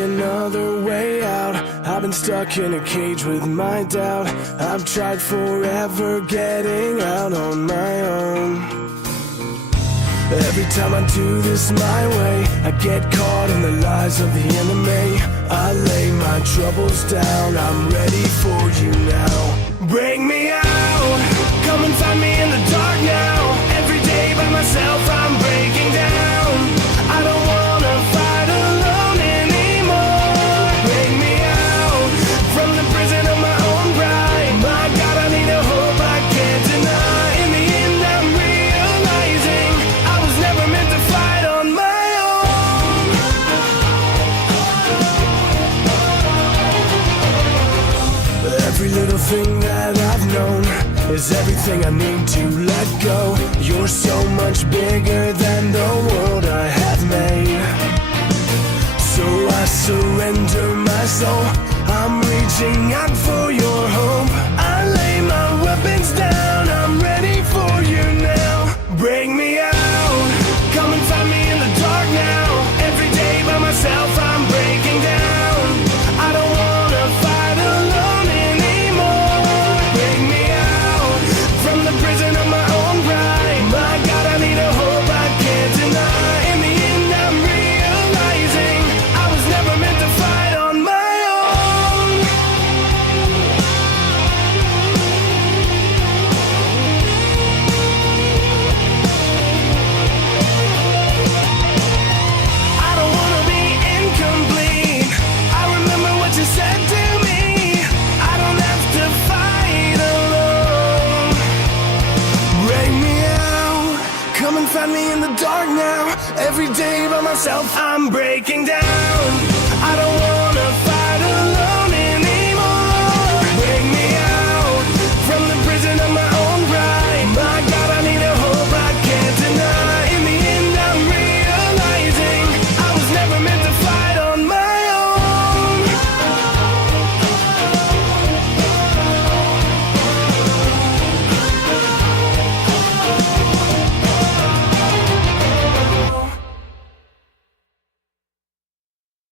me another way out. I've been stuck in a cage with my doubt. I've tried forever getting out on my own. Every time I do this my way, I get caught in the lies of the enemy. I lay my troubles down, I'm ready for you now. Bring me out, come and find me in the dark now. Every day by myself I'm breaking down. I don't wanna fight alone anymore. Bring me out from the prison of my own pride. My God, I need a hope I can't deny. In the end I'm realizing I was never meant to fight on my own. Every little thing that I've known is everything I need to let go. You're so much bigger than the world I have made. So I surrender my soul. I'm reaching out for your hope. I lay my weapons down, I'm ready for you now. Bring me out, come and find me in the dark now. Every day by myself I'm breaking down. I don't wanna fight alone anymore. Bring me out from the prison of my own pride. My God, I need a hope I can't deny. In the end I'm realizing I was never meant to fight on my own. I don't wanna be incomplete. I remember what you said to me. I don't have to fight alone. Bring me out, come and find me in the dark now. Every day by myself I'm breaking down. I don't